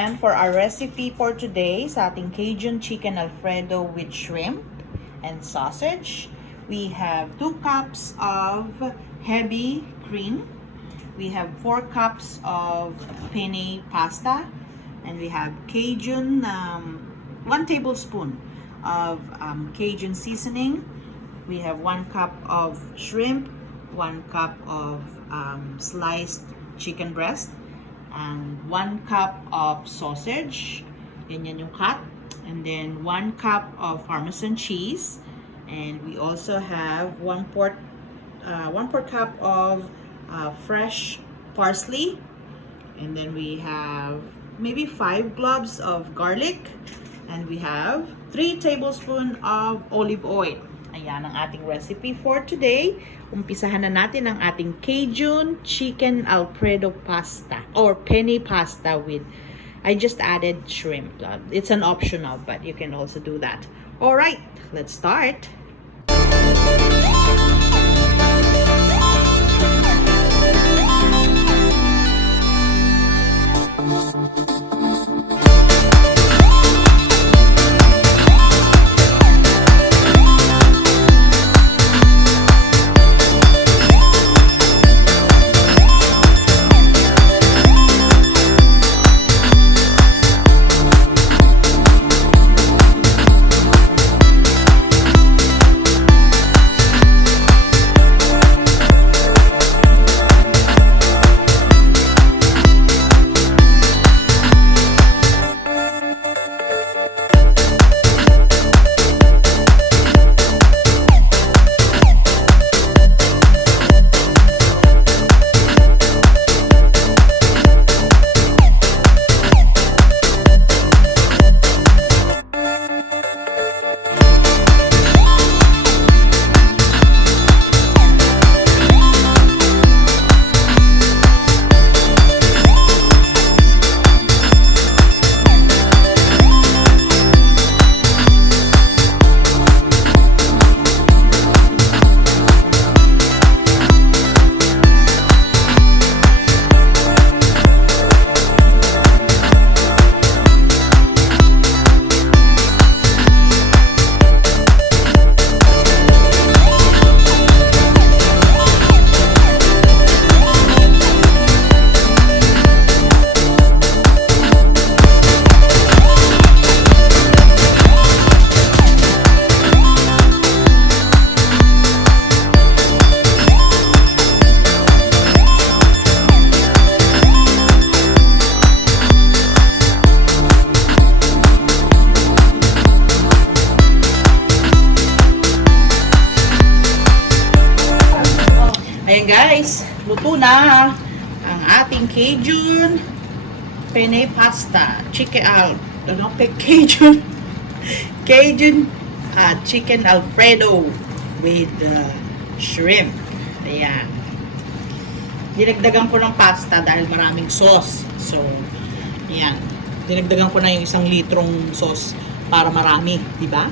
Ayan, for our recipe for today, sa ating Cajun chicken Alfredo with shrimp and sausage, we have 2 cups of heavy cream. We have 4 cups of penne pasta. And we have Cajun, 1 tablespoon of Cajun seasoning. We have 1 cup of shrimp, 1 cup of sliced chicken breast, and 1 cup of sausage. Yan yung cut. And then 1 cup of parmesan cheese. And we also have 1/4 cup of fresh parsley. And then we have maybe 5 cloves of garlic. And we have 3 tablespoons of olive oil. Ayan ang ating recipe for today. Umpisahan na natin ang ating Cajun chicken Alfredo pasta or penne pasta with, I just added shrimp. It's an optional, but you can also do that. Alright, let's start. Ayan guys, luto na ang ating Cajun penne pasta. Cajun chicken Alfredo with shrimp. Ayan. Dinagdagan ko ng pasta dahil maraming sauce. So, ayan. Dinagdagan ko na yung 1 litrong sauce para marami, di ba?